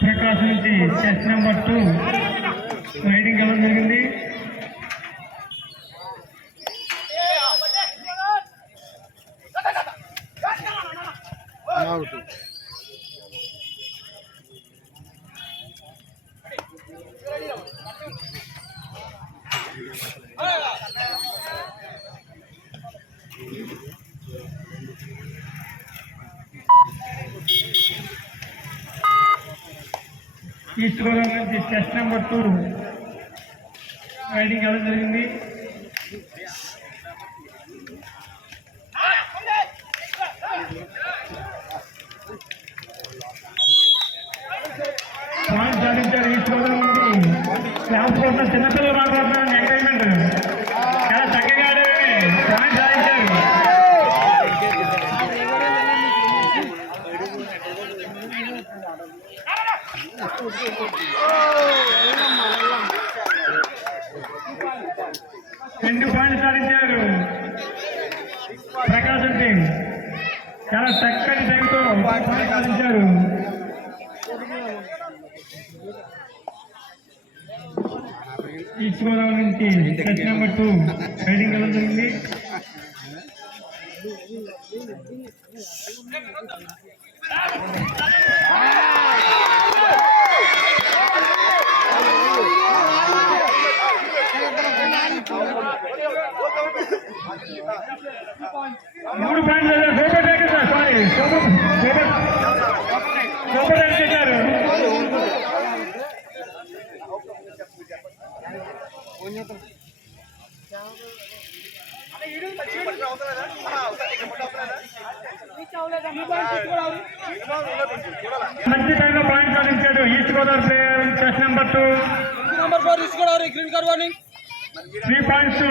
ప్రకాశం నుంచి chess number 2 riding అవ్వడం జరిగింది. ఈస్ట్ గోదావరి నుంచి చెస్ నెంబర్ 2 రైడింగ్ అవ్వడం జరిగింది. పాయింట్ సాధించారు ఈస్ట్ గోదావరి నుంచి. క్లాస్ కోసం చిన్నపిల్లలు మాట్లాడుతున్నారు. ఎంకరేజ్మెంట్ చాలా చక్కగా పాయింట్ సాధించారు. రెండు పాయింట్లు సాధించారు ప్రకాశం టీం. చాలా చక్కటి టైంతో పాయింట్ సాధించారు. ఈస్ట్ గోదావరి నుంచి సెట్ నెంబర్ 2 రైడింగ్ వెళ్ళడం జరిగింది. మూడు పాయింట్లు super tiger sir. Sorry super tiger చేశారు. మంచి టైంలో పాయింట్ సాధించాడు East Godavari player chest number 2. 3 points to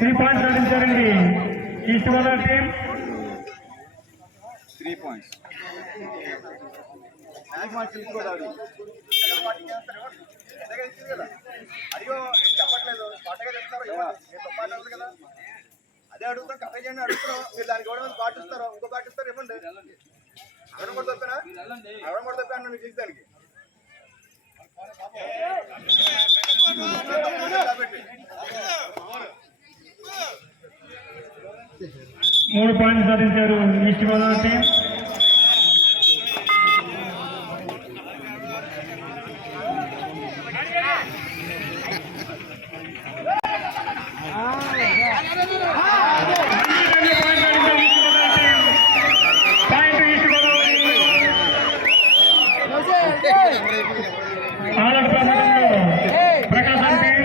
3 points సాధించారండి ఈస్ట్ గోదావరి టీం. 3 points. అదే అడుగుతాం కథ చేయండి అడుగుతున్నాం. మీరు దానికి కూడా పాటిస్తారో ఇంకో పాటిస్తారు ఇవ్వండి. అవడం కూడా తప్పేనా? అవడం కూడా తప్పే అన్న మీకు చేసేదానికి 3 points సాధించారు ఈస్ట్ గోదావరి టీం. ప్రకాశం టీం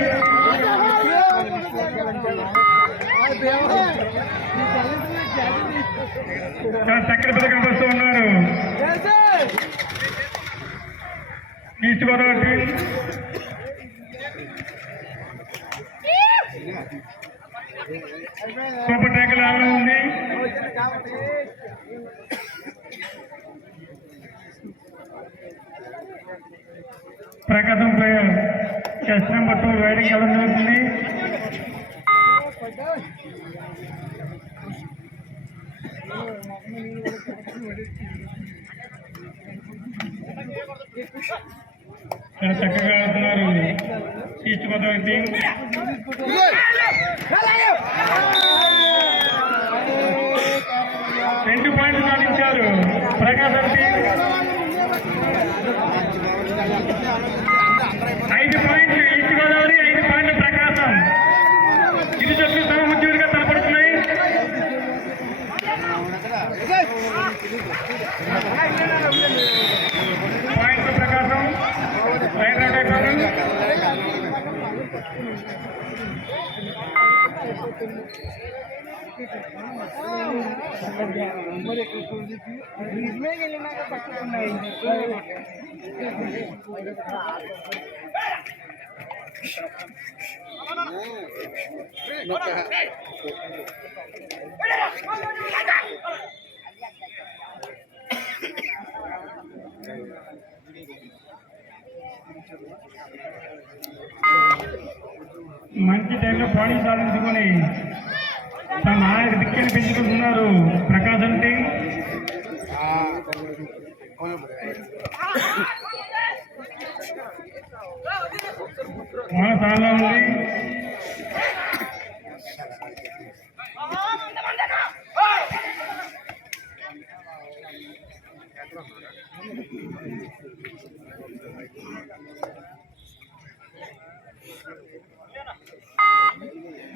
చక్కటి పథకం వస్తూ ఉన్నారు ఈస్ట్ గోదావరి టీం. సూపర్ ట్యాంకులు ఆమె ఉంది. ప్రకాశం ప్లేయర్ చెస్ నెంబర్ 2 రైడింగ్ వెళ్ళడం జరుగుతుంది. చాలా చక్కగా ఆడుతున్నారు ఈస్ట్ గోదావరి టీం. రెండు పాయింట్లు సాధించారు ప్రకాశం టీం. 5 పాయింట్లు ఈస్ట్ గోదావరి, 5 పాయింట్లు ప్రకాశం. మంచి టైంలో పాడి సాధించుకొని తన నాయకు దిక్కని పెంచుకుంటున్నారు ప్రకాశ్ అంటే మన స్థానంలో ఉంది.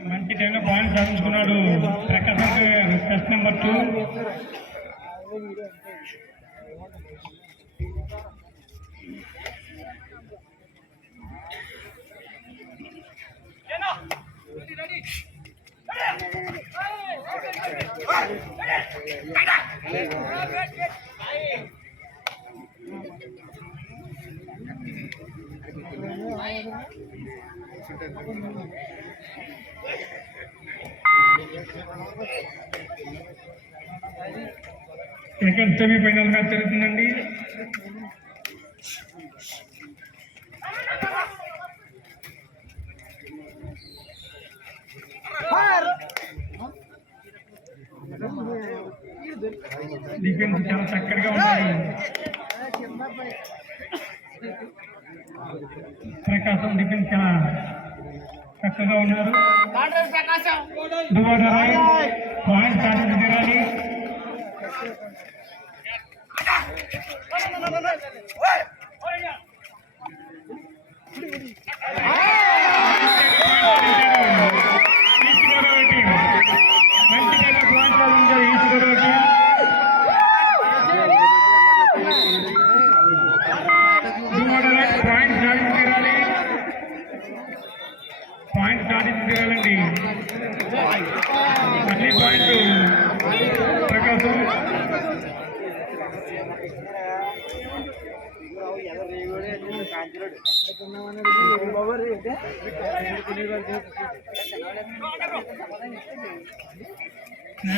మంచి టైంలో పాయింట్ సాధించుకున్నాడు Prakasam test number 2. Second semifinal match జరుగుతుందండి. డిఫెన్స్ చాలా చక్కగా ఉన్నాయి. ప్రకాశం డిఫెన్స్ చాలా చక్కగా ఉన్నారు. పాయింట్ సాధించాలి. పాయింట్ సాధించాలండి. మళ్ళీ పాయింట్ ప్రకాశం.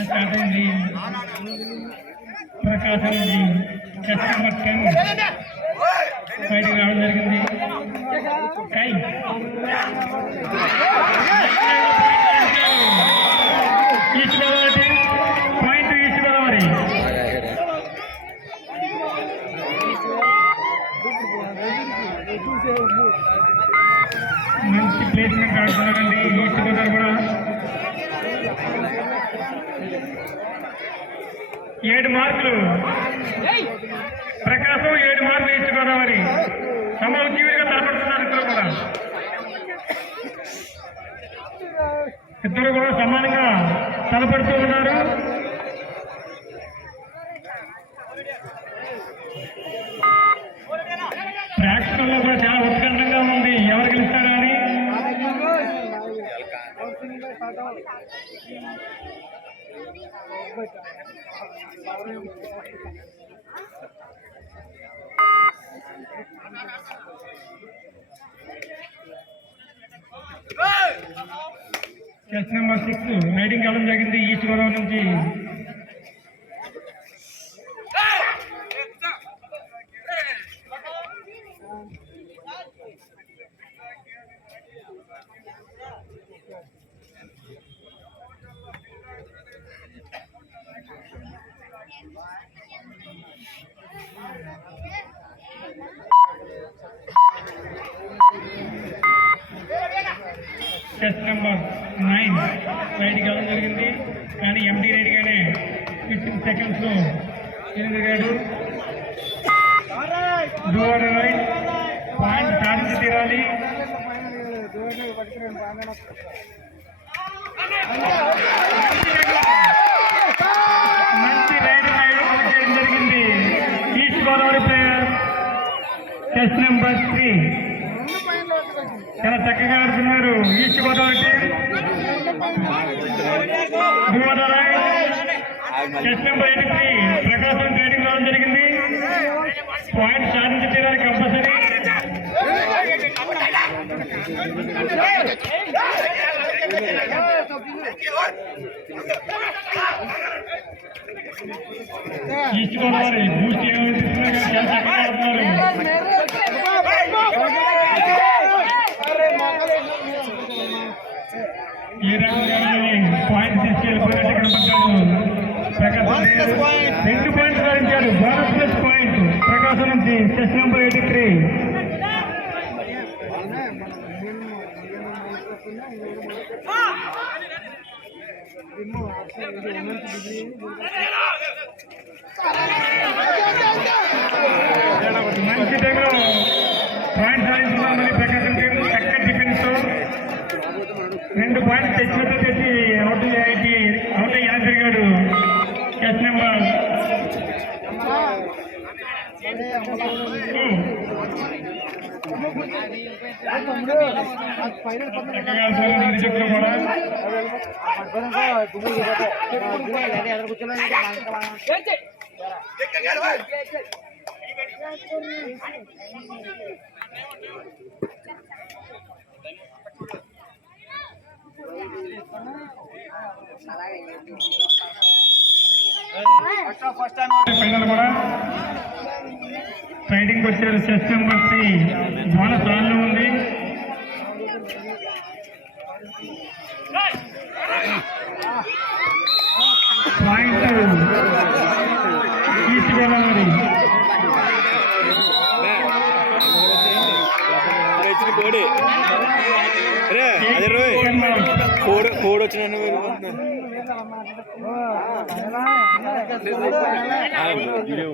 స్టార్ట్ అయింది. ప్రకాశం టెస్ట్ నెంబర్ 10 బయటకు రావడం జరిగింది. కై east Godavari point East Godavari. మంచి ప్లేస్మెంట్ ఆడుతున్నారండి ఈస్ట్ గోదావరి కూడా. 7 మార్కులు ప్రకాశం, 7 మార్కులు ఈస్ట్ గోదావరి. సమోజీవిగా తలపడుతున్నారు ఇద్దరు కూడా సమానంగా తలపడుతూ ఉన్నారు. ప్రేక్షకుల్లో కూడా చాలా ఉత్కంఠంగా ఉంది ఎవరు గెలుస్తారా అని. టెస్ట్ నెంబర్ 6 రైడింగ్ కాలం జరిగింది ఈస్ట్ గోదావరి నుంచి. టెస్ట్ నెంబర్ 9 రైడ్ కావడం జరిగింది. కానీ ఎంటీ రైడ్గానే 15 సెకండ్స్లో ఎదురుగాడు. రైడ్ పాయింట్ సాధించి తీరాలి. మంచి రైడ్ చేయడం జరిగింది east Godavari player. Test number 3 చాలా చక్కగా ఆడుతున్నారు east Godavari. Godavari chess number 83 ప్రకాశం ట్రైనింగ్ రావడం జరిగింది. పాయింట్ సాధించి తీరాలి కంపల్సరీ. ఈస్ట్ గోదావరి బూస్ట్ ఏమైనా చాలా చక్కగా ఏ రకంగా పాయింట్ తీసుకెళ్ళిపోయినట్టు కనపడ్డాడు ప్రకాశం. 2 పాయింట్స్ సాధించాడు. బోనస్ ప్లస్ పాయింట్ ప్రకాశం నుంచి చెస్ నెంబర్ 83. మంచి టైంలో పాయింట్ సాధించుకున్నామని ప్రకాశం టీం చక్కటి డిఫెన్స్ 2 పాయింట్స్ తెచ్చి అవుట్ అయ్యా తిరిగాడు చెస్ నెంబర్ చెట్లు కూడా ఫైనల్ కూడా రైడింగ్ వచ్చారు. చెస్ నెంబర్ 3 బోనస్ ఆన్లో ఉంది. Point East Godavari. కోడ్ వచ్చిన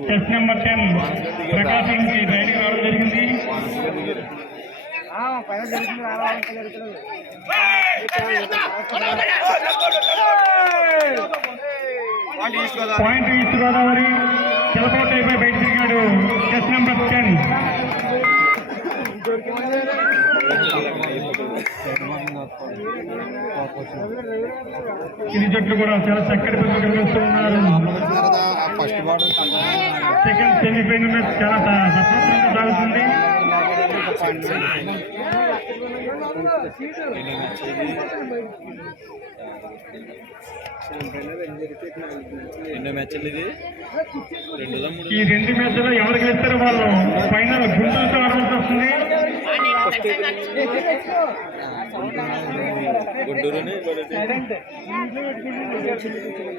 చెస్ నెంబర్ 10 ప్రకాశం నుంచి రైడింగ్ రావడం జరిగింది. పాయింట్ ఈస్ట్ గోదావరి తెలపోట్ అయిపోయి బయట తిరిగాడు చెస్ నెంబర్ 10. ఇరు జట్లు కూడా చాలా చక్కటి పద్ధతి కనిపిస్తూ ఉన్నారు. సెకండ్ సెమీఫైనల్ మ్యాచ్ చాలా సఫలంగా సాగుతుంది. ఈ 2 మ్యాచ్లో ఎవరు గెలుస్తారో వాళ్ళు ఫైనల్ గుంటూరుతో ఆడవలసి వస్తుంది.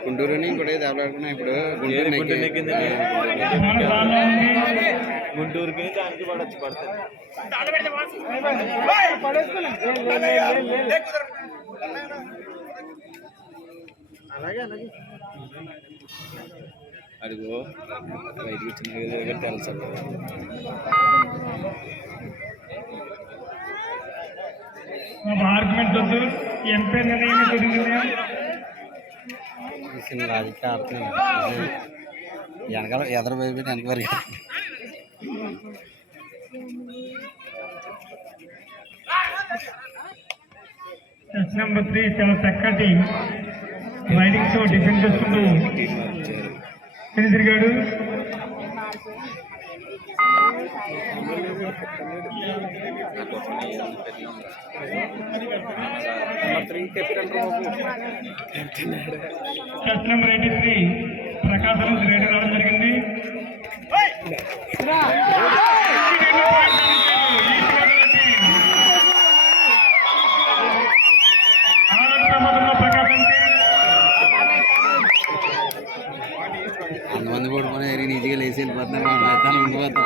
గుంటూరుని కూడా దెబ్బలాడుకున్నా. ఇప్పుడు గుంటూరుకి దానికి పడచ్చు పడుతుంది. అదిగో బయటకు వచ్చిన తెలుసు. ఆర్గ్యుమెంట్ వద్దు. ఎంపీ నిర్ణయం జరిగింది. రాజకీయ ఆడుతున్నాను వెనకాల ఎదరు పోయి వెనక వరకు చెస్ నెంబర్ 3 చాలా చక్కటి రైడింగ్ తో డిఫెండ్ చేసుకుంటూ తిరిగాడు. చెస్ నెంబర్ 83 ప్రకాశం నుంచి రైడింగ్ రావడం జరిగింది. అంతమంది పడుకుని ఈజీగా లేచి వెళ్ళిపోతున్నారు. ఉండిపోతాం.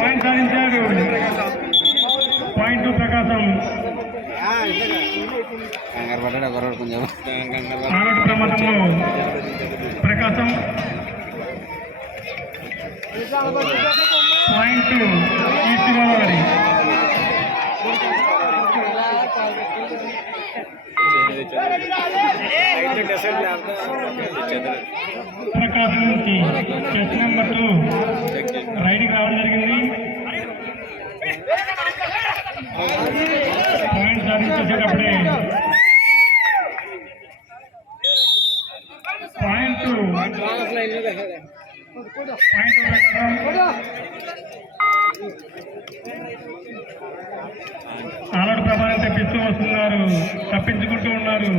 పాయింట్ సాధించాడు. పాయింట్ ప్రకాశం. కంగారు పడ్డాడు ఎవరు కొంచెం ఆరోగ్య ప్రమాదంలో ప్రకాశం పాయింట్ ఈస్ట్ గోదావరి. ప్రకాశం నుంచి చెస్ నెంబర్ 2 రైడ్కి రావడం జరిగింది. పాయింట్ సాధించేటప్పుడే పాయింట్ ఆరోగ్య ప్రమాదం తెప్పిస్తూ వస్తున్నారు, తప్పించుకుంటూ ఉన్నారు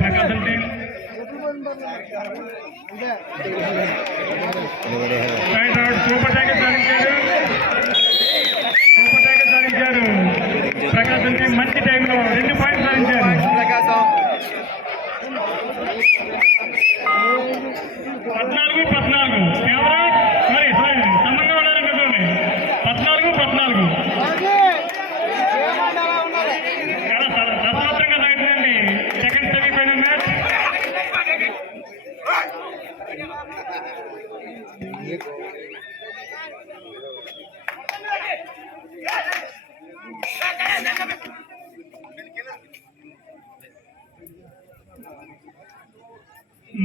ప్రకాశం టీం. సూపర్ ట్యాకెట్ సాధించారు, సూపర్ ట్యాకెట్ సాధించారు ప్రకాశం టీం. మంచి టైంలో 2 పాయింట్స్ సాధించారు. ప్రకాశం 14-14 మరి సమంగా ఉండాలని కదండి. 14-14 చాలా సస్మాత్రంగా సాగుతుందండి సెకండ్ సెమీఫైనల్ మ్యాచ్.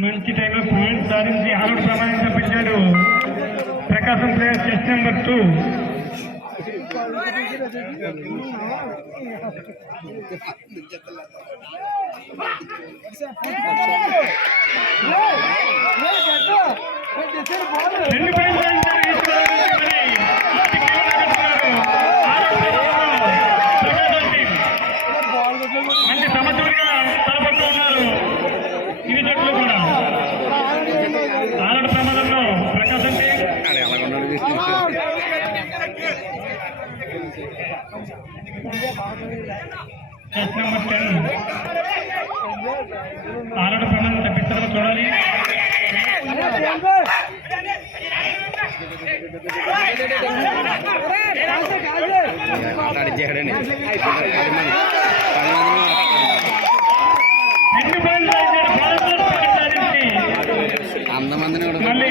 మంచి టైంలో పాయింట్ సాధించి ఆరోగ్య ప్రమాదం తప్పించాడు ప్రకాశం ప్లేయర్ చెస్ నెంబర్ 2. రెండు పాయింట్ సాధించారు ఈస్ట్ గోదావరి. ప్రకాశం టీం మంచి సమస్యలుగా తలపడుతూ ఉన్నారు ఇరు జట్లు కూడా. ఆరోగ్య ప్రమాదంలో ప్రకాశం టీం చెస్ నెంబర్ 10 ఆరోగ్య ప్రమాదం తప్పించడం చూడాలి. మాట్లాడించాడండి 10 మంది 100 మందిని మళ్ళీ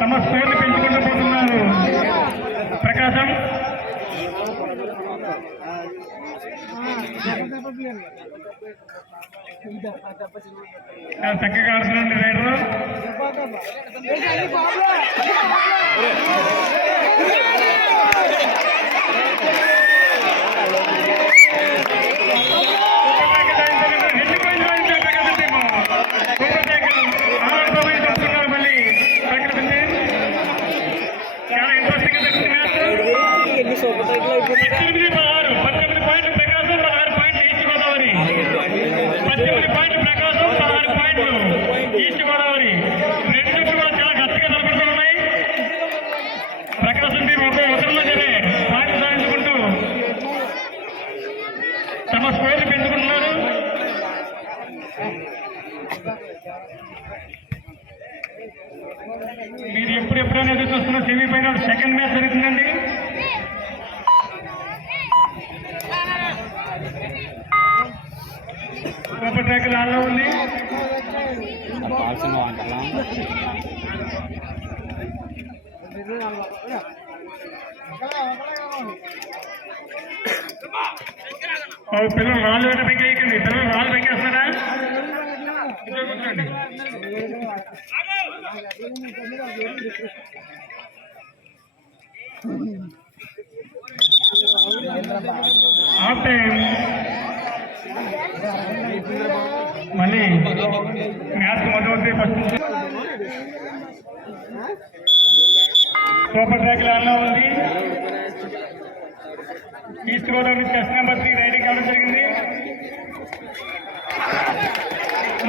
తమ స్కోర్ని పెంచుకుంటూ పోతున్నారు ప్రకాశం. చక్కగా ఆడుతున్నాండి రైడర్. చాలా ఇంట్రెస్టింగ్ గా 18 పాయింట్లు ప్రకాశం, 16 పాయింట్లు ఈస్ట్ గోదావరి. 18 పాయింట్లు ప్రకాశం, 16 పాయింట్లు ఈస్ట్ గోదావరి. రెండు కూడా చాలా గట్టిగా నిలబడుతూ ఉన్నాయి. ప్రకాశం టీం ఉత్తరంలో సరే పాయింట్లు సాధించుకుంటూ తమ స్కోర్ని పెంచుకుంటున్నారు. మీరు ఎప్పుడెప్పుడైనా ఎదురు చూస్తున్న సెమీఫైనల్ సెకండ్ మ్యాచ్ జరుగుతుందండి. గొప్ప ట్రాక్ ఆల్లో ఉంది. పిల్లలు రాళ్ళు వేట పెంకేయకండి. పిల్లలు రాళ్ళు పెంకేస్తున్నారా? కూర్చోండి. హాఫ్ టైం మళ్ళీ మ్యాచ్ మొదలవుతుంది. ఫస్ట్ సూపర్ ట్రాక్ లాల్లో ఉంది. East Godavari chess number 3 riding కావడం జరిగింది.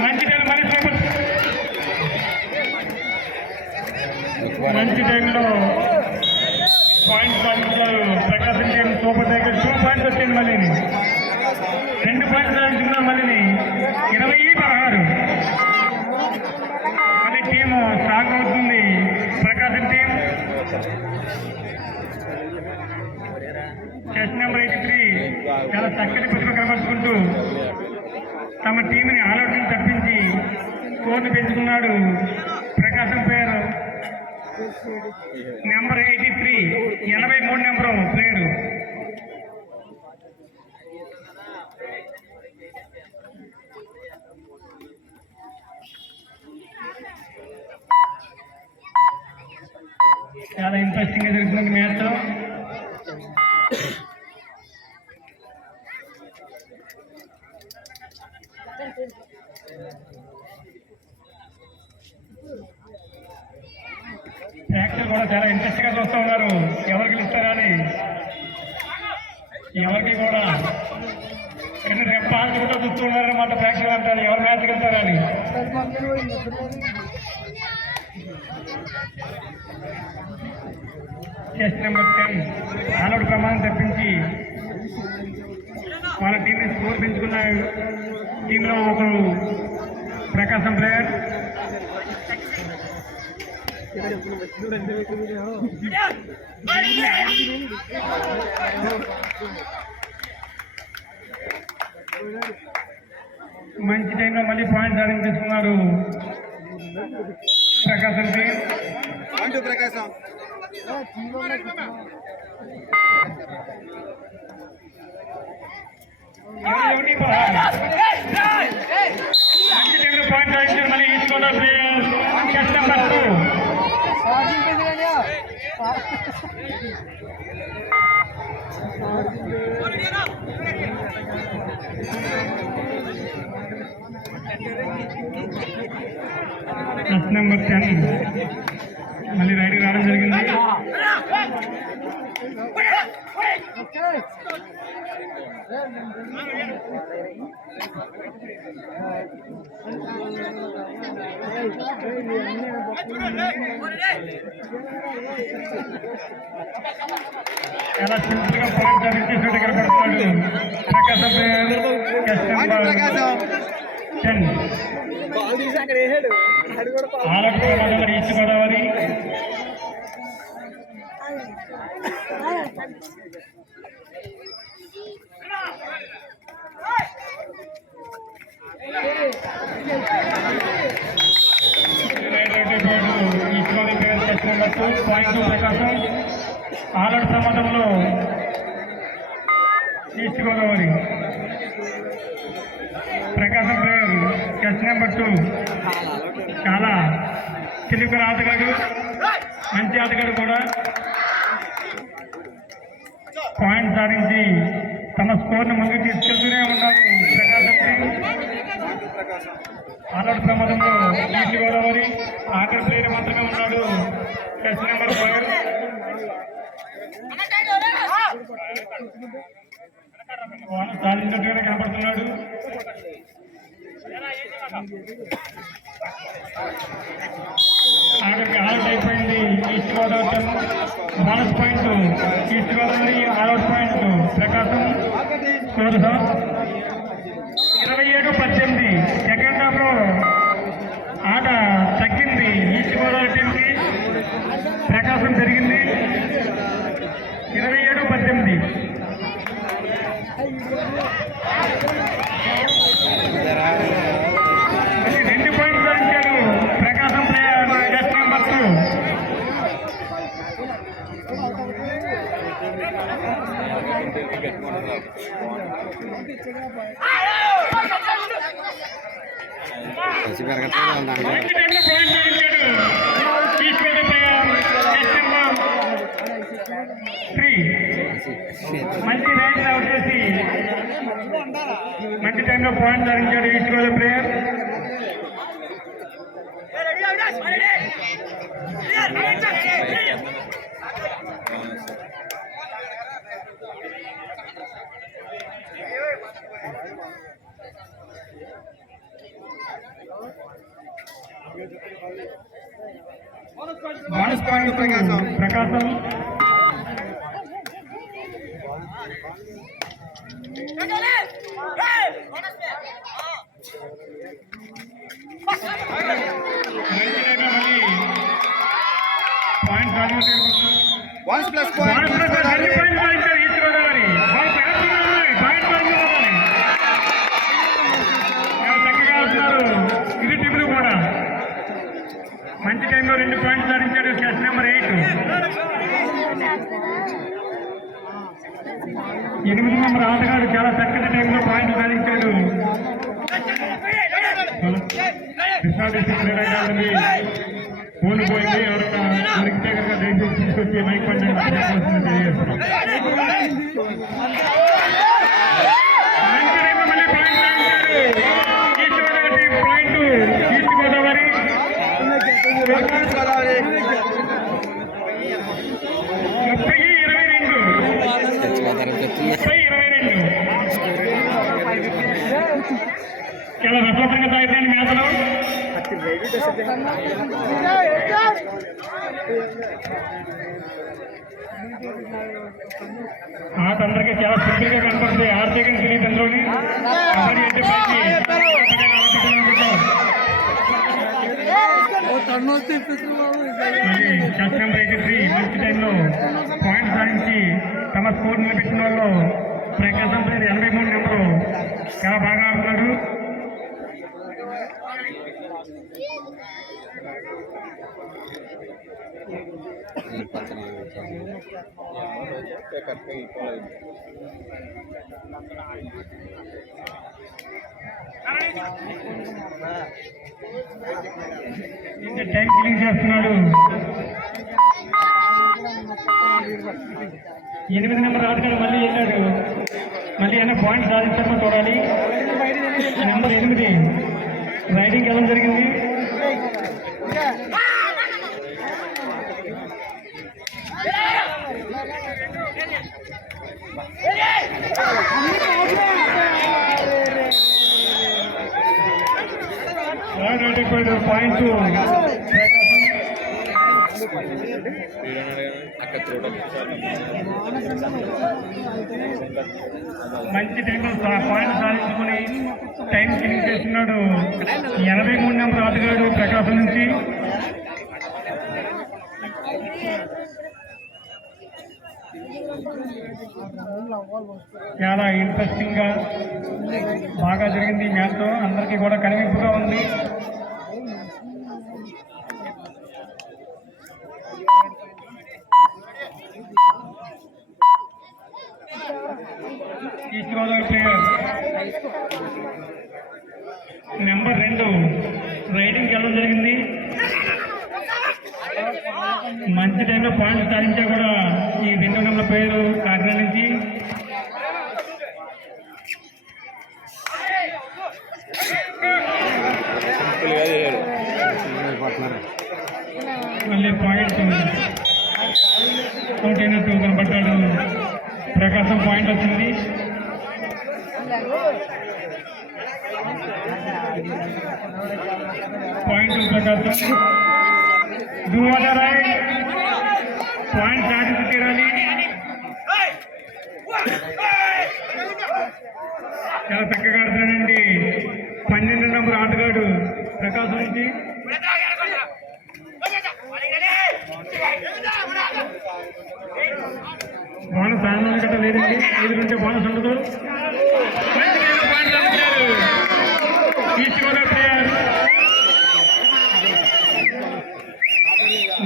మంచి టైం మళ్ళీ సూపర్ మంచి టైంలో పాయింట్స్ సాధించారు ప్రకాశం టీం. సూపర్ టైగర్ 2 పాయింట్స్ వచ్చింది. మళ్ళీ 2 పాయింట్స్ సాధించుకున్నారు. మళ్ళీ 20-16 మళ్ళీ టీము స్ట్రాంగ్ అవుతుంది ప్రకాశం టీం. చెస్ నెంబర్ 83 మళ్ళీ చాలా చక్కటి ప్రతిభ కనబరుచుకుంటూ తమ టీంని ఆల్అౌట్ నుంచి తప్పించి స్కోర్ను పెంచుకున్నాడు ప్రకాశం పేరు నెంబర్ 83 83 నెంబరు ప్లేయరు. చాలా ఇంట్రెస్టింగ్ గా జరుగుతుంది మ్యాచ్. ప్రేక్షకులు కూడా చాలా ఇంట్రెస్ట్ గా చూస్తూ ఉన్నారు ఎవరు గెలుస్తారా అని. ఎవరికి కూడా రెండు రెప్పాలు కూడా చూస్తూ ఉన్నారన్నమాట. ప్రేక్షకులు అంటారు ఎవరు మ్యాచ్ గెలుస్తారా అని. చెస్ నెంబర్ 10 ఆల్అౌట్ ప్రమాదం తప్పించి వాళ్ళ టీంని స్కోర్ పెంచుకున్న టీంలో ఒకరు ప్రకాశం ప్లేయర్. మంచి టైంలో మళ్ళీ పాయింట్ సాధించి తీసుకున్నారు ప్రకాశం ప్లేయర్. ప్రకాశం పాయింట్ సాధించారు మళ్ళీ east player chest number 2. Chess number 10 మళ్ళీ రైడ్కి రావడం జరిగింది. చాలా సింపుల్ గా పాయింట్ సాధించేసినట్టు కనపడుతున్నాడు ప్రకాశం ప్లేయర్ చెస్ నెంబర్ 10. ఆలపూర్ East Godavari. East Godavari player chest number 2 point Prakasam. All ప్రమాదంలో East Godavari. Prakasam player chest number 2 చాలా తెలుగు ఆటగాడు, మంచి ఆటగాడు కూడా. పాయింట్ సాధించి తమ స్కోర్ను ముందుకు తీసుకెళ్తూనే ఉన్నారు ప్రకాశం టీం. ఆల్అౌట్ ప్రమాదంలో ఈస్ట్ గోదావరి ఆఖరి ప్లేయర్ మాత్రమే ఉన్నాడు చెస్ నెంబర్ 5. సాధించినట్టుగానే కనపడుతున్నాడు. ఆఖరికి ఆల్అౌట్ అయిపోయింది East Godavari. Bonus point East Godavari, all out point Prakasam. Score 27-18. Second half లో ఆట తగ్గింది ఈస్ట్ గోదావరి టీంకి, ప్రకాశం పెరిగింది 27-18. మళ్ళీ 2 పాయింట్లు సాధించాడు ప్రకాశం ప్లేయర్ చెస్ నెంబర్ 2. మంచి పెరగట్లేదు మంచి టైంలో పాయింట్ సాధించాడు East Godavari player chest number 3. మంచి ర్యాంక్ అవుట్ చేసి మంచి టైంలో పాయింట్ సాధించాడు East Godavari player. Bonus point Prakasam. Point once plus point East Godavari. 8 number ఆటగాడు చాలా చక్కటి టైంలో పాయింట్ సాధించాడు. కృష్ణా డిస్ట్రిక్ట్ క్రీడాకారులని కోల్పోయింది. ఎవరైనా దొరికితే కనుక దయచేసి తీసుకొచ్చి మైక్ పండుగ తెలియజేస్తున్నాం. ఈస్ట్ గోదావరి 30-22 చాలా రసవత్తంగా సాగుతాయండి మేతలు. ఆట అందరికీ చాలా సింపుల్ గా కనపడుతుంది. 6 సెకండ్ సిరీస్ అందులోని కబడ్డీ అంటే కస్ట్ నెంబర్ 83 మంచి టైంలో పాయింట్ సాధించి తమ స్కోర్ నిలబెట్టిన వాళ్ళు ప్రకాశం పేరు 83 నెంబరు చాలా బాగా ఆడుతున్నాడు. ఇంకా టైం కిలింగ్ చేస్తున్నాడు. 8 నెంబర్ ఆటగాడు మళ్ళీ వెళ్ళాడు. మళ్ళీ ఏమైనా పాయింట్ సాధించామో చూడాలి. నెంబర్ 8 రైడింగ్ ఎలా జరిగింది? పాయింట్ మంచి టైంలో పాయింట్ సాధించుకుని టైం కిలింగ్ చేస్తున్నాడు. 83 నెంబర్ ఆటగాడు ప్రకాశం నుంచి. చాలా ఇంట్రెస్టింగ్ గా బాగా జరిగింది. ఈ మ్యాచ్ అందరికీ కూడా కనిపింపుగా ఉంది. East Godavari player number 2 raiding వెళ్ళడం జరిగింది. మంచి టైంలో పాయింట్స్ సాధించా కూడా ఈ 2 నెంబర్ పేరు కాకినాడ నుంచి. మళ్ళీ పాయింట్ అవుట్ అయినట్టు కనపడ్డాడు. ప్రకాశం పాయింట్ వచ్చింది. పాయింట్ ప్రకాశం పాయింట్ సాధించి తీరాలి. చాలా చక్కగా ఆడుతున్నాడండి 12 నెంబర్ ఆటగాడు ప్రకాశం నుంచి. బోనస్ సాధన గట్ట లేదండి. ఎదురుంటే బోనస్ ఉండదు. ఈస్ట్ గోదావరి ప్లేయర్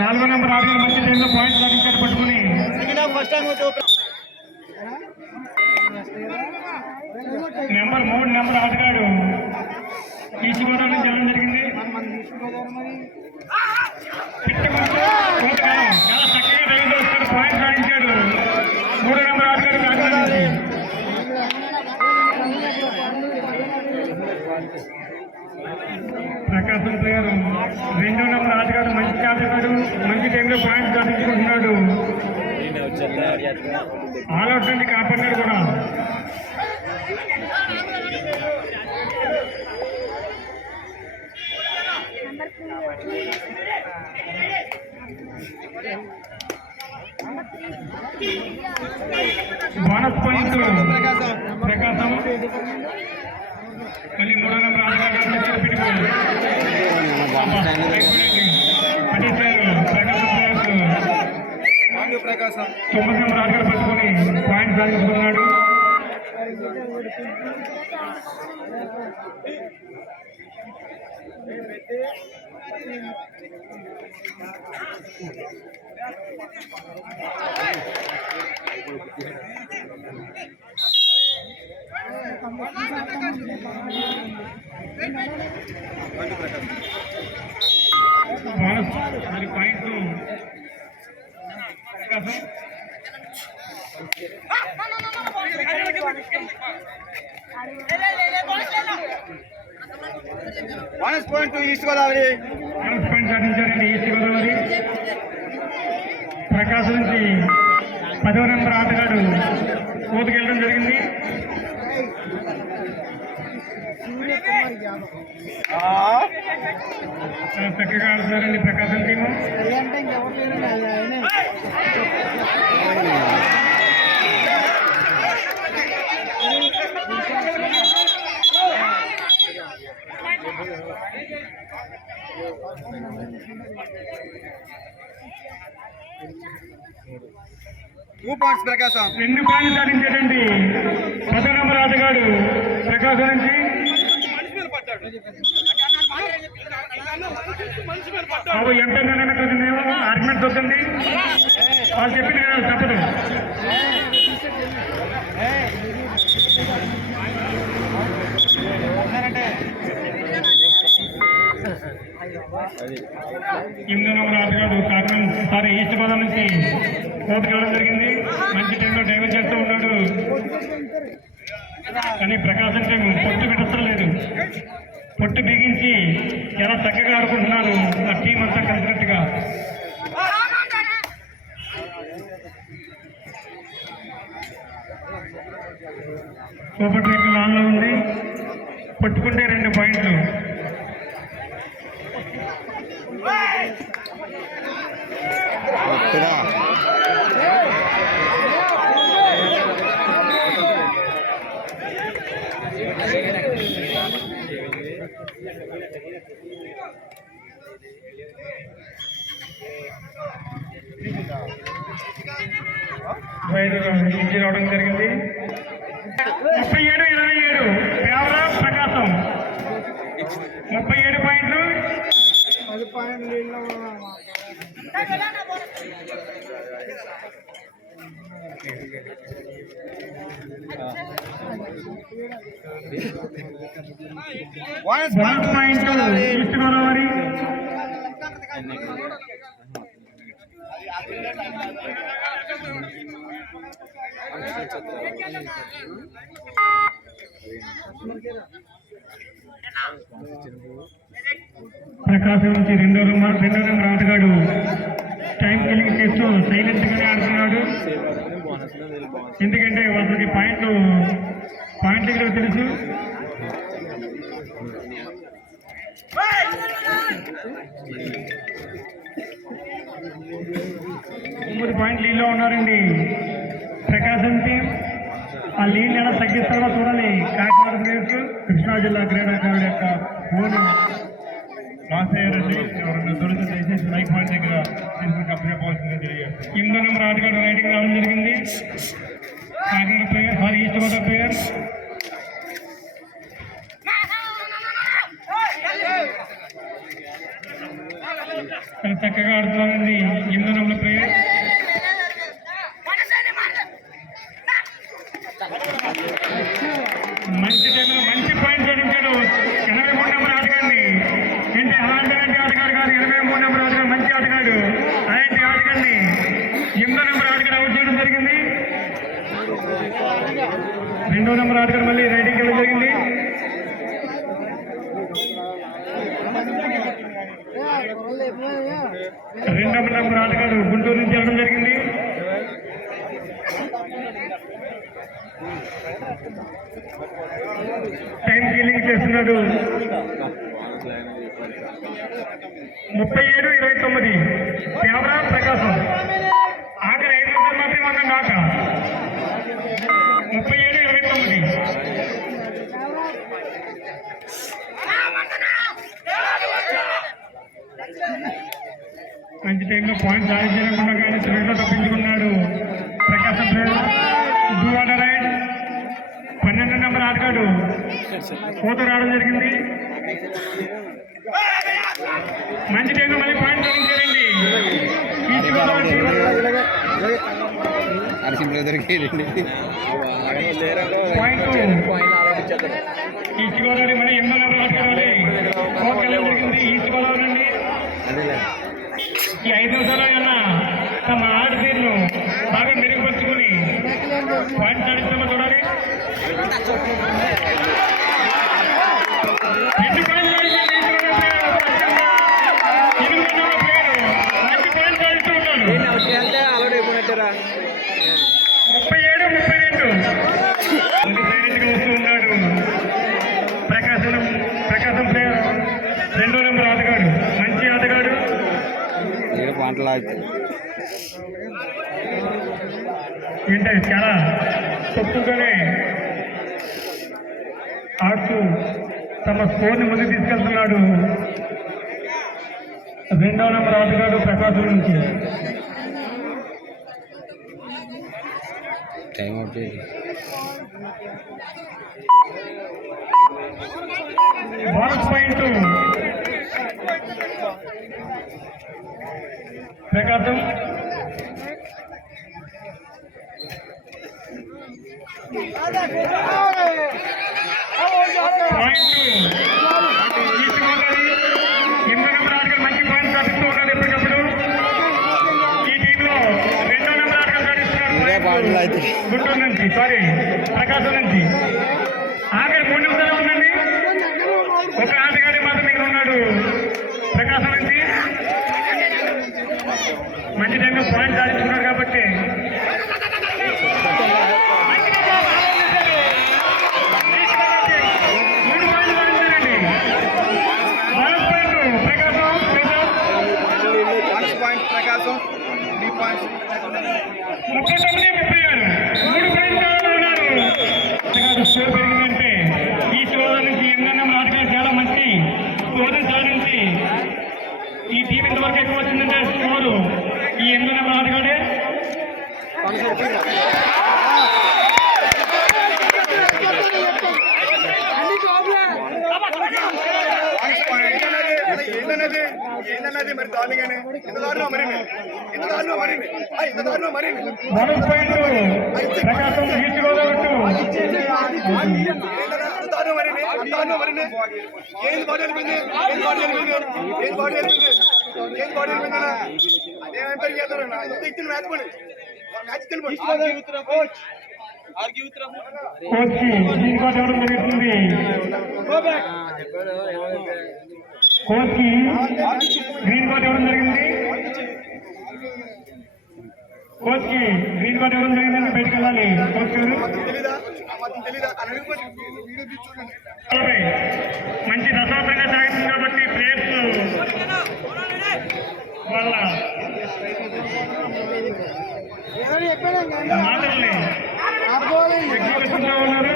4 నెంబర్ ఆటగాడు మంచి టైంలో పాయింట్ సాధించాడు పట్టుకుని. నెంబర్ 3 నెంబర్ ఆటగాడు ఈస్ట్ గోదావరి నుంచి వెళ్ళడం జరిగింది. చాలా చక్కగా టైంలో వచ్చాడు, పాయింట్ సాధించాడు. 3 నెంబర్ ఆటగాడు కాకినాడ నుంచి. ప్రకాశం ప్లేయర్ 2 నెంబర్ ఆటగాడు మంచి ఆటగాడు, మంచి టైంలో పాయింట్ సాధించుకుంటున్నాడు. ఆల్అౌట్ నుండి కాపాడినాడు కూడా. బోనస్ పాయింట్ ప్రకాశం. మళ్ళీ 3 నెంబర్ ఆటగాడు పెట్టుకోండి. ప్రకాశం 9 నెంబర్ ఆటగాడు పట్టుకొని పాయింట్ సాధించుకున్నాడు. బోనస్ 4 పాయింట్లు Prakasam. Bonus point East Godavari. Bonus point సాధించారండి ఈస్ట్ గోదావరి. ప్రకాశం నుంచి 10వ నెంబర్ ఆటగాడు కోతుకెళ్ళడం జరిగింది. చక్కగా ఆడుతున్నారండి ప్రకాశం టీము. ప్రకాశం 2 పాయింట్లు సాధించాడండి 10వ నెంబర్ ఆటగాడు ప్రకాశం నుంచి. బాబు ఎంత ఆర్గ్యుమెంట్ వస్తుంది, వాళ్ళు చెప్పింది కదా తప్పదు. ఎనిమిదో నెంబర్ ఆటగాడు కాకినాడ ఈస్ట్ గోదావరి నుంచి కోర్టుకు వెళ్ళడం జరిగింది. మంచి టైంలో డ్రైవర్ చేస్తూ ఉన్నాడు, కానీ ప్రకాశం టైం పొట్టు పెట్టలేదు. పొట్టు బిగించి ఎలా చక్కగా ఆడుకుంటున్నారు ఆ టీం అంతా కలిసినట్టుగా. సూపర్ ట్రాక్ లాన్లో ఉంది, పట్టుకుంటే 2 పాయింట్లు. ఇంచి రావడం జరిగింది. 37-27 కేవలం ప్రకాశం 37 పాయింట్లు. Point East Godavari. ప్రకాశం నుంచి 2వ నెంబర్ ఆటగాడు టైం కిల్లింగ్ చేస్తూ సైలెంట్ గానే ఆడుతున్నాడు. ఎందుకంటే వాళ్ళకి పాయింట్లు దగ్గర తెలుసు. పాయింట్ లీడ్లో ఉన్నారండి ప్రకాశం టీం. ఆ లీడ్ ఎలా తగ్గిస్తారో చూడాలి కాకినాడ ప్లేయర్స్. కృష్ణా జిల్లా క్రీడాకారుడు యొక్క ఫోన్ లాస్ అయ్యారండి. ఎవరైనా దొరికి దయచేసి లైఫ్ పాయింట్ దగ్గర అప్పచెప్పవలసింది తెలియదు. 8వ నెంబర్ ఆటగాడు రైటింగ్ రావడం జరిగింది. Kakinada player east Godavari player. చక్కగా ఆడుతున్నారండి 8వ నెంబర్ ప్లేయర్. మంచి టైంలో మంచి పాయింట్ సాధించాడు 83 నెంబర్ ఆటగాడిని. ఏంటి అలాంటి ఆటగాడు కాదు, 23 నెంబర్ ఆటగాడు మంచి ఆటగాడు. అలాంటి ఆటగాడిని 8వ నెంబర్ ఆటగాడు అవుట్ చేయడం జరిగింది. 2వ నెంబర్ ఆటగాడు మళ్ళీ రైడింగ్ వెళ్ళడం జరిగింది. 2వ నెంబర్ ఆటగాడు గుంటూరు నుంచి వెళ్ళడం జరిగింది. టైం కిల్లింగ్ చేస్తున్నాడు 37-29 కేవలం ప్రకాశం. ఆఖరి 5 నిమిషాలు మాత్రమే మనం కాక 37-29. మంచి టైంలో పాయింట్ సాధించకుండా కానీ త్వరగా తప్పించుకున్నాడు ప్రకాశం. 12వ నెంబర్ ఆటగాడు కోత రావడం జరిగింది. మంచి టైంలో మళ్ళీ పాయింట్ సాధించారండి. పాయింట్ ఈస్ట్ గోదావరి మరి ఎమ్మెల్యే రాష్ట్రాలు కోకలు జరిగింది ఈస్ట్ గోదావరి నుండి ఈ 5 నిమిషాలైనా తమ ఆడతీరును బాగా మెరుగుపరుచుకుని పాయింట్ సాధిస్తామో చూడాలి. 2 పాయింట్లు మంచి పాయింట్ సాధిస్తూ ఉన్నాడు. 37-32 సైలెంట్గా వస్తూ ఉన్నాడు. ప్రకాశం ప్లేయర్ 2వ నెంబర్ ఆటగాడు, మంచి ఆటగాడు. ఏంటంటే చాలా తక్కువగానే ఆడుతూ తమ స్కోర్ని ముందుకు తీసుకెళ్తున్నాడు 2వ నెంబర్ ఆటగాడు ప్రకాశం నుంచి. Bonus point Prakasam. Point East Godavari 8వ నెంబర్ ఆటగాడు మంచి పాయింట్ సాధిస్తూ ఉన్నారు. ఎప్పటికప్పుడు ఈ టీంలో 2వ నెంబర్ ఆటగాడు సాధిస్తున్నారు గుంటూరు నుంచి, ప్రకాశం నుంచి. ఆఖరి 3 నిమిషాలు ఉందండి. ఒక ఆటగాడి మాత్రం ఇక్కడ ఉన్నాడు ప్రకాశం నుంచి. మంచి టైంలో పాయింట్ సాధించుకున్నారు కాబట్టి 3 పాయింట్లు సాధించారండి. బోనస్ పాయింట్ ప్రకాశం 3 పాయింట్స్ 39-36 3 పాయింట్లు ఉన్నారు. స్కోర్ పెరిగిందంటే ఈస్ట్ గోదావరి నుంచి 8వ నెంబర్ ఆటగాడు చాలా మంచి స్కోర్ సాధించి ఈ టీం ఇంతవరకు ఎక్కువ వచ్చిందంటే స్కోరు ఈ 8వ నెంబర్ ఆటగాడే. ఏంటన్నది మరి దారుణంగానే ఇంత దారుణం మరి బోనస్ పాయింట్ ప్రకాశం ఈస్ట్ గోదావరి ఏం బాడీ వెళ్ళిపోయింది అదేమంటారు చేస్తారన్నా ఇచ్చిన మ్యాచ్ పడి కోచ్కి ఇవ్వడం జరుగుతుంది. కోచ్కి గ్రీన్ కార్డ్ ఇవ్వడం జరిగింది. కోచ్కి గ్రీన్ కార్డ్ ఇవ్వడం జరిగిందంటే బయటకు వెళ్ళాలి. కోచ్ గారు మంచి రసవత్తంగా సాగుతుంది కాబట్టి ప్లేయర్స్ వాళ్ళ మాటల్ని ఎగ్జిబిషన్లో ఉన్నారు.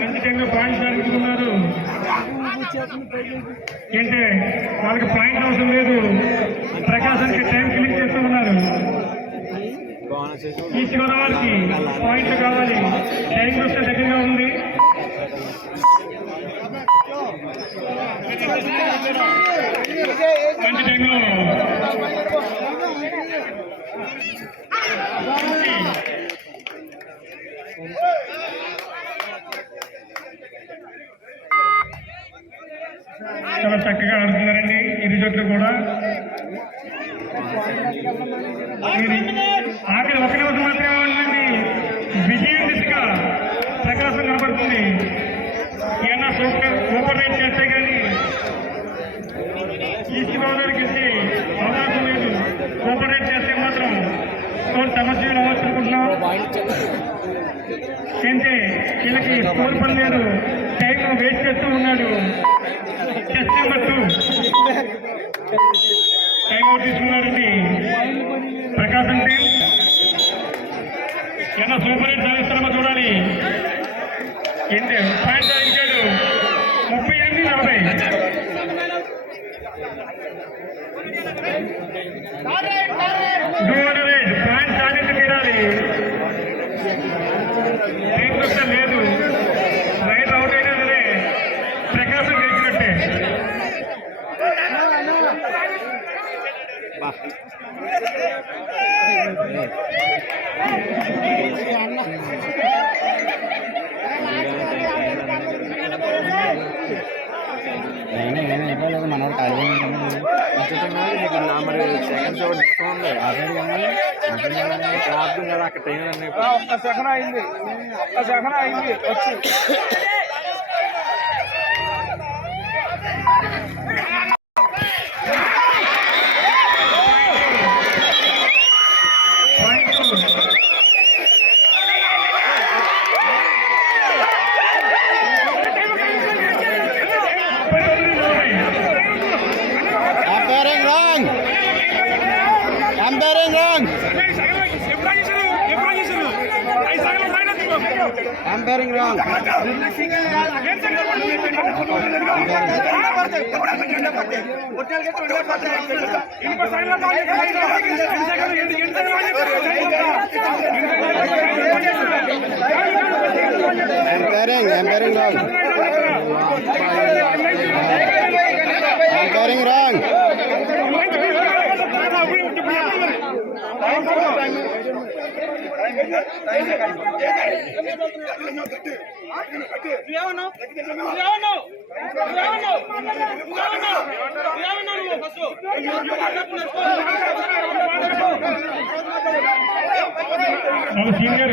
మంచి టైంలో పాయింట్ సాధించుకున్నారు. ఏంటంటే వాళ్ళకి పాయింట్ అవసరం లేదు, ప్రకాశానికి టైం క్లిక్ చేస్తూ ఉన్నారు. ఈస్ట్ గోదావరికి పాయింట్లు కావాలి, టైం వస్తే దగ్గరగా ఉంది. మంచి టైంలో చాలా చక్కగా ఆడుతున్నారండి ఇరు జట్లు కూడా. ఆఖరి 1 నిమిషం మాత్రమే ఉందండి. విజయం దిశగా ప్రకాశం కనబడుతుంది. ఏమన్నా సూపర్ రేట్ చేస్తే కానీ ఈస్ట్ గోదావరికి ఇచ్చి అవకాశం లేదు. సూపర్ రేట్ చేస్తే మాత్రం సమస్యలు అవ్వచ్చు అనుకుంటున్నాం. ఏంటంటే వీళ్ళకి స్కోర్ పని లేదు, టైం వేస్ట్ చేస్తూ ఉన్నాడు. టెస్ట్ నెంబర్ 2 టైం అవుట్ తీసుకున్నారండి ప్రకాశం టీం. ఏమన్నా సూపర్ రేట్ సాధిస్తారో చూడాలి. ఏంటి పాయింట్ సాధించాడు 38-40. పాయింట్ సాధించి తీరాలి. టైం లేదు, రైట్ అవుట్ అయినా సరే ప్రకాశం గెలిచినట్టే. ఒక్క సెకండ్ అయింది వచ్చి Empairing wrong. Empairing wrong. Empairing wrong. Senior